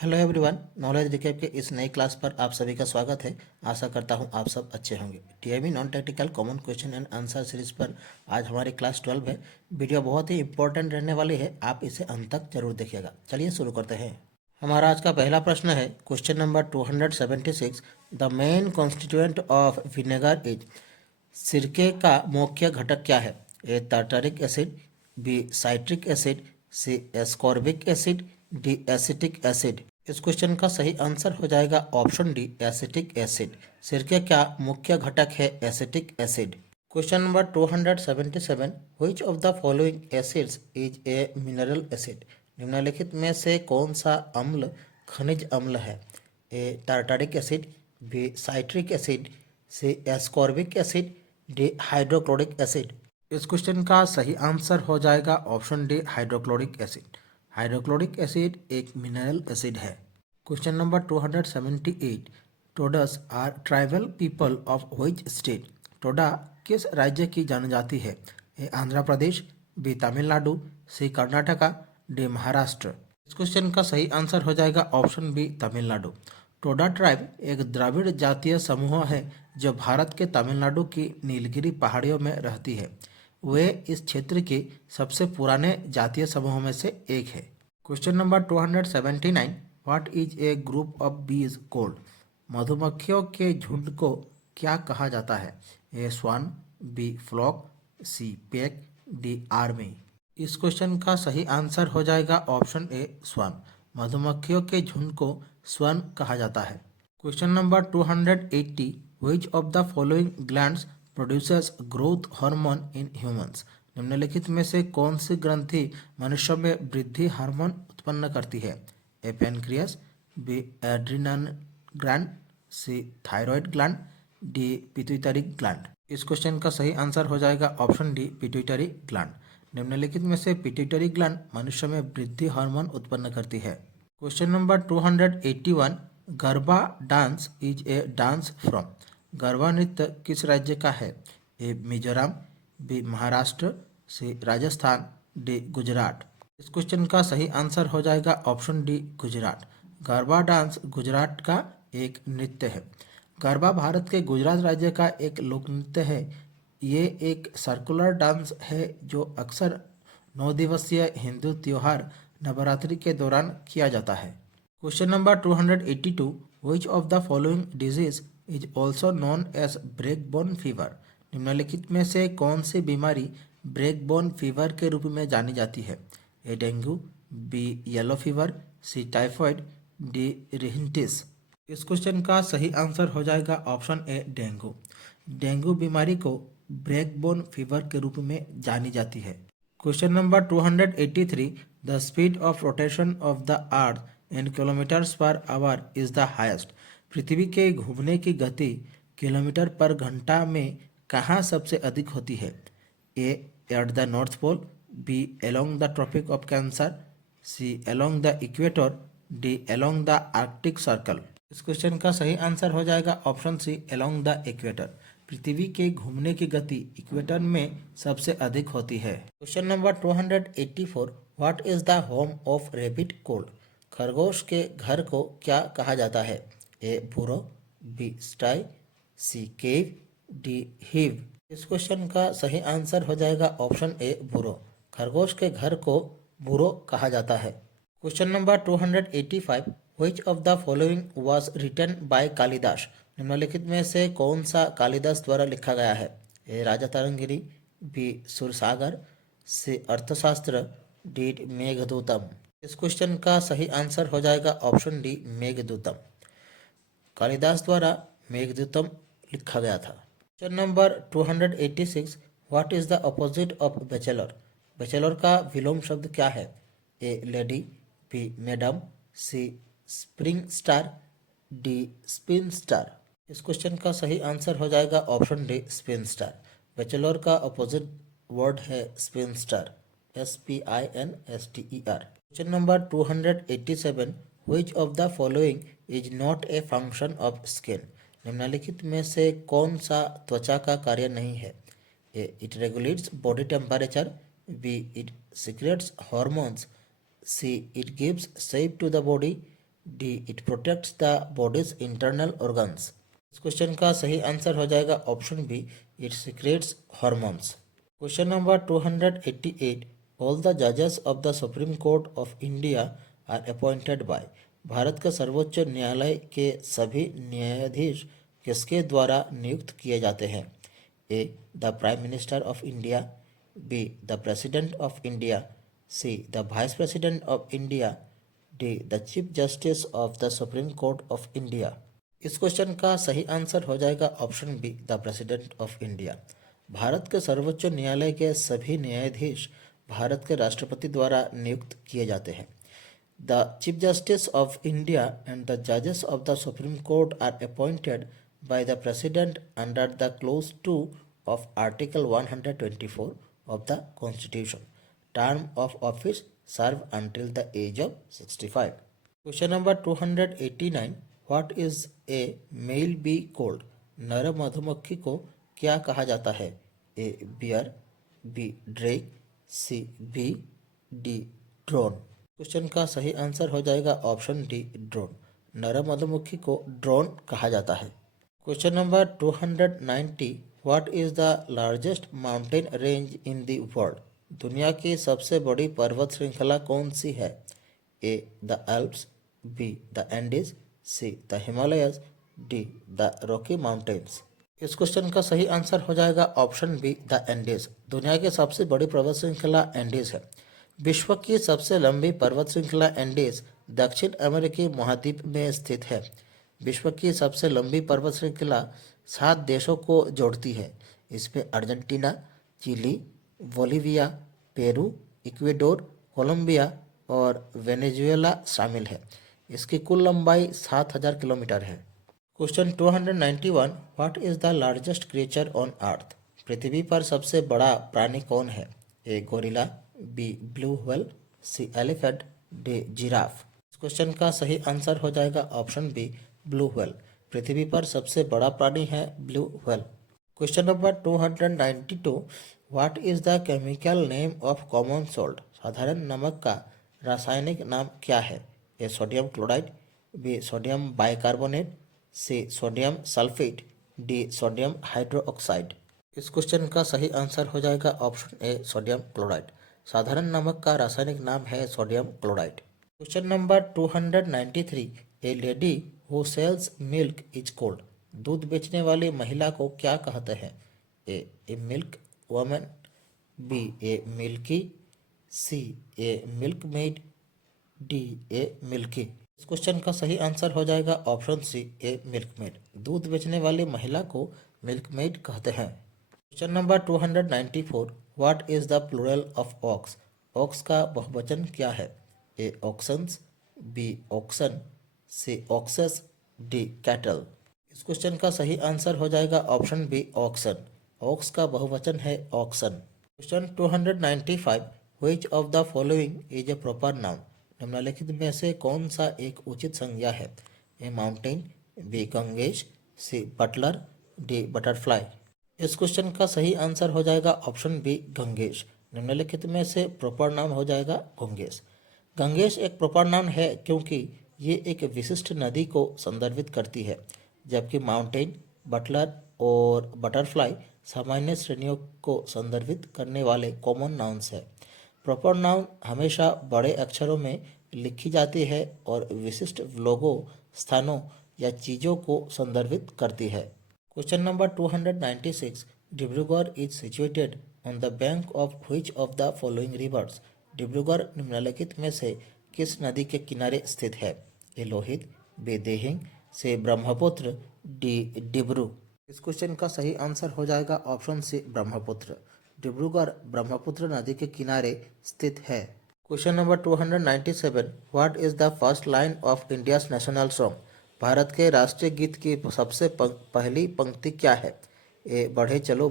Hello everyone, knowledge recap के इस नई क्लास पर आप सभी का स्वागत है। आशा करता हूं आप सब अच्छे होंगे। TIB non technical common question and answer series पर आज हमारी क्लास 12 है। वीडियो बहुत ही इंपॉर्टेंट रहने वाली है, आप इसे अंत तक जरूर देखिएगा। चलिए शुरू करते हैं। हमारा आज का पहला प्रश्न है question number 276। The main constituent of vinegar is. सिरके का मुख्य घटक क्या है? A tartaric acid, B citric acid, C ascorbic acid, D acetic acid. इस क्वेश्चन का सही आंसर हो जाएगा ऑप्शन डी एसिटिक एसिड। सिरके का मुख्य घटक है acetic acid. Question number 277। Which of the following acids is a mineral acid? निम्नलिखित में से कौन सा अम्ल खनिज अम्ल है? A tartaric acid, B citric acid, C ascorbic acid, D hydrochloric acid. इस क्वेश्चन का सही आंसर हो जाएगा option D hydrochloric acid. Hydrochloric acid एक मिनरल एसिड है। Question number 278। Todas are tribal people of which state? Toda किस राज्य की जनजाति है? A Andhra Pradesh, B Tamil Nadu, C Karnataka, D Maharashtra. इस क्वेश्चन का सही आंसर हो जाएगा option B Tamil Nadu. Toda tribe एक द्रविड़ जातीय समूह है जो भारत के तमिलनाडु की नीलगिरी पहाड़ियों में रहती है। वे इस क्षेत्र के सबसे पुराने जातीय समूह में से एक है। Question number 279। What is a group of बीज कॉल्ड? मधुमक्खियों के झुंड को क्या कहा जाता है? ए स्वान, बी फ्लॉक, सी पैक, डी आर्मी। इस क्वेश्चन का सही आंसर हो जाएगा ऑप्शन ए स्वान। मधुमक्खियों के झुंड को स्वान कहा जाता है। Question number 280। Which of the following glands produces growth hormone in humans? निम्नलिखित में से कौन सी ग्रंथि मनुष्यों में वृद्धि हार्मोन उत्पन्न करती है? A pancreas, B adrenal gland, C thyroid gland, D pituitary gland. इस क्वेश्चन का सही आंसर हो जाएगा ऑप्शन डी पिट्यूटरी ग्लैंड। निम्नलिखित में से पिट्यूटरी ग्लैंड मनुष्य में वृद्धि हार्मोन उत्पन्न करती है। Question number 281। Garba dance is a dance from? Garba नृत्य किस राज्य का है? ए मिजोरम, बी महाराष्ट्र, सी राजस्थान, डी गुजरात। इस क्वेश्चन का सही आंसर हो जाएगा option D Gujarat. Garba dance Gujarat का एक नृत्य है। गरबा भारत के गुजरात राज्य का एक लोक नृत्य है। ये एक सर्कुलर डांस है जो अक्सर 9 दिवसीय हिंदू त्योहार नवरात्रि के दौरान किया जाता है। Question number 282। Which of the following disease is also known as break bone fever? निम्नलिखित में से कौन सी बीमारी ब्रेक बोन फीवर के रूप में जानी जाती है? ए डेंगू, बी येलो फीवर, सी टाइफॉइड, डी रिहिंटिस। इस क्वेश्चन का सही आंसर हो जाएगा ऑप्शन ए डेंगू। डेंगू बीमारी को ब्रेक बोन फीवर के रूप में जानी जाती है। Question number 283। The speed of rotation of the earth in kilometres per hour is the highest? पृथ्वी के घूमने की गति किलोमीटर पर घंटा में कहाँ सबसे अधिक होती है? A at the north pole, B along the tropic of Cancer, C along the equator, D along the Arctic Circle. इस क्वेश्चन का सही आंसर हो जाएगा option C along the equator. पृथ्वी के घूमने की गति इक्वेटर में सबसे अधिक होती है। Question number 284। What is the home of rabbit called? खरगोश के घर को क्या कहा जाता है? ए बुरो, बी स्टाई, सी केव, डी हिव। इस क्वेश्चन का सही आंसर हो जाएगा ऑप्शन ए बुरो। खरगोश के घर को बुरो कहा जाता है। Question number 285। Which of the following was written by Kalidas? निम्नलिखित में से कौन सा कालिदास द्वारा लिखा गया है? ए राजा तरंगिणी, बी सुरसागर, सी अर्थशास्त्र, डी मेघदूतम। इस क्वेश्चन का सही आंसर हो जाएगा ऑप्शन डी मेघदूतम। कालिदास द्वारा मेघदूतम लिखा गया था। Question number 286। What is the opposite of bachelor? Bachelor का विलोम शब्द क्या है? A lady, B madam, C spring star, D spinster. इस क्वेश्चन का सही आंसर हो जाएगा option D spinster. Bachelor का अपोजिट वर्ड है spinster, SPINSTER। Question number 287। Which of the following is not a function of skin? निम्नलिखित में से कौन सा त्वचा का कार्य नहीं है? A it regulates body temperature, B it secretes hormones, C it gives shape to the body, D it protects the body's internal organs. इस क्वेश्चन का सही आंसर हो जाएगा option B, it secretes hormones. Question number 288, all the जजेस of the Supreme Court of India are appointed by. भारत का सर्वोच्च न्यायालय के सभी न्यायाधीश किसके द्वारा नियुक्त किए जाते हैं? A the prime minister of India, B the president of India, C the vice president of India, D the chief justice of the Supreme Court of India. इस क्वेश्चन का सही आंसर हो जाएगा option B, the president of India. भारत के सर्वोच्च न्यायालय के सभी न्यायाधीश भारत के राष्ट्रपति द्वारा नियुक्त किए जाते हैं। The chief justice of India and the जजेस of the Supreme Court are appointed by the president under the clause 2 of article 124 of the constitution. Term of office serve until the age of 65. Question number 289, what is a male bee called? नर मधुमक्खी को क्या कहा जाता है? A bear, B drake, C bee, D drone. Question का सही answer हो जाएगा ऑप्शन डी, ड्रोन। नर मधुमक्खी को ड्रोन कहा जाता है। Question number 290, what is the largest mountain range in the world? दुनिया की सबसे बड़ी पर्वत श्रृंखला कौन सी है? A the Alps, B the Andes, C the Himalayas, D the Rocky Mountains. इस क्वेश्चन का सही आंसर हो जाएगा ऑप्शन बी, द एंडीज। दुनिया की सबसे बड़ी पर्वत श्रृंखला एंडीज है। विश्व की सबसे लंबी पर्वत श्रृंखला एंडीज दक्षिण अमेरिकी महाद्वीप में स्थित है। विश्व की सबसे लंबी पर्वत श्रृंखला 7 देशों को जोड़ती है। इसमें Argentina, Chile, Bolivia, Peru, Ecuador, Colombia और वेनेजुएला शामिल है। इसकी कुल लंबाई 7000 किलोमीटर है। Question 291, what is the largest creature on earth? पृथ्वी पर सबसे बड़ा प्राणी कौन है? A gorilla, B blue whale, C elephant, D giraffe. इस क्वेश्चन का सही आंसर हो जाएगा ऑप्शन बी, ब्लू व्हेल। पृथ्वी पर सबसे बड़ा प्राणी है blue whale. Question number 292, what is the chemical name of common salt? साधारण नमक का रासायनिक नाम क्या है? A sodium chloride, B sodium bicarbonate, C sodium sulphate, D sodium hydroxide. इस क्वेश्चन का सही आंसर हो जाएगा ऑप्शन ए, सोडियम क्लोराइड। साधारण नमक का रासायनिक नाम है sodium chloride. Question number 293, a lady who sells milk is called. दूध बेचने वाली महिला को क्या कहते हैं? A milk woman, B a milky, C a milk maid, D a milky. इस क्वेश्चन का सही आंसर हो जाएगा option C, a milk maid. दूध बेचने वाली महिला को मिल्क मेड कहते हैं। Question number 294, what is the plural of ox? Ox का बहुवचन क्या है? ए ऑक्सन्स, बी ऑक्सन, सी ऑक्सेस, डी कैटल। इस क्वेश्चन का सही आंसर हो जाएगा ऑप्शन बी, ऑक्सन। ऑक्स का बहुवचन है oxen. Question 295, which of the following is a proper noun? निम्नलिखित में से कौन सा एक उचित संज्ञा है? A mountain, B Ganges, C butler, D butterfly. इस क्वेश्चन का सही आंसर हो जाएगा ऑप्शन बी, गंगेश। निम्नलिखित में से प्रॉपर नाउन हो जाएगा गंगेश। गंगेश एक प्रॉपर नाउन है क्योंकि ये एक विशिष्ट नदी को संदर्भित करती है, जबकि माउंटेन, बटलर और बटरफ्लाई सामान्य श्रेणियों को संदर्भित करने वाले कॉमन नाउन्स है। प्रॉपर नाउन हमेशा बड़े अक्षरों में लिखी जाती है और विशिष्ट लोगों, स्थानों या चीज़ों को संदर्भित करती है। Question number 296, Dibrugarh is situated on the bank of which of the following rivers? Dibrugarh निम्नलिखित में से किस नदी के किनारे स्थित है? ए लोहित, बी दिहिंग, सी ब्रह्मपुत्र, डी डिब्रू। इस क्वेश्चन का सही आंसर हो जाएगा ऑप्शन सी, ब्रह्मपुत्र। डिब्रूगढ़ ब्रह्मपुत्र नदी के किनारे स्थित है। Question number 297, what is the first line of India's national song? Bharat के राष्ट्रीय गीत की सबसे पहली पंक्ति क्या है? ए बढ़े चलो,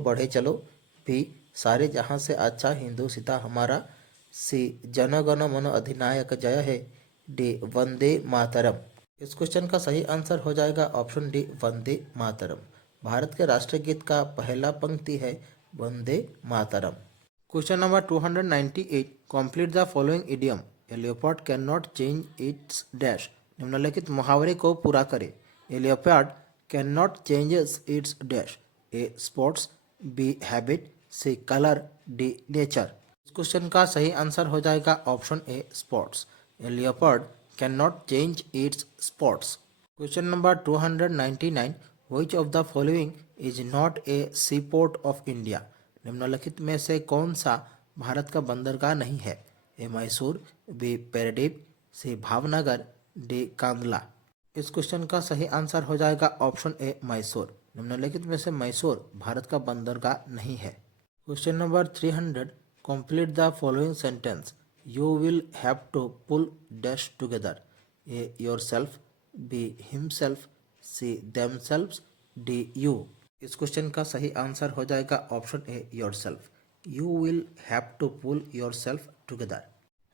बी सारे जहां से अच्छा हिंदुस्तान हमारा, सी जन गण मन अधिनायक जय है, डी वंदे मातरम। इस क्वेश्चन का सही आंसर हो जाएगा ऑप्शन डी, वंदे मातरम। भारत के राष्ट्रीय गीत का पहला पंक्ति है वंदे मातरम। Question number 298, complete the following idiom. A leopard can not change its dash. निम्नलिखित मुहावरे को पूरा करें। A leopard can not changes its dash, A spots, B habit, C colour, D nature. इस क्वेश्चन का सही आंसर हो जाएगा option A spots. A leopard can not change its spots. Question number 299, which of the following is not a sea port of India. निम्नलिखित में से कौन सा भारत का बंदरगाह नहीं है। ए मैसूर, बी पैरादीप, सी भावनगर, डी कांदला। इस क्वेश्चन का सही आंसर हो जाएगा ऑप्शन ए मैसूर। निम्नलिखित में से मैसूर भारत का बंदरगाह नहीं है। Question number 300, complete the following sentence. You will have to pull dash together. A yourself, B himself, C themselves, D you. इस क्वेश्चन का सही आंसर हो जाएगा option A yourself. You will have to pull yourself together.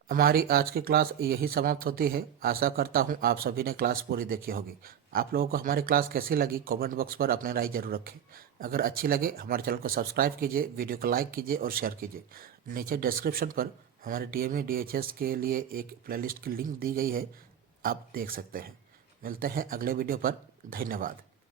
हमारी आज की class यही समाप्त होती है। आशा करता हूँ आप सभी ने क्लास पूरी देखी होगी। आप लोगों को हमारी क्लास कैसी लगी कमेंट बॉक्स पर अपनी राय जरूर रखें। अगर अच्छी लगे हमारे चैनल को सब्सक्राइब कीजिए, वीडियो को लाइक कीजिए और शेयर कीजिए। नीचे डिस्क्रिप्शन पर हमारे टीएमई डीएचएस के लिए एक प्लेलिस्ट की लिंक दी गई है, आप देख सकते हैं। मिलते हैं अगले वीडियो पर। धन्यवाद।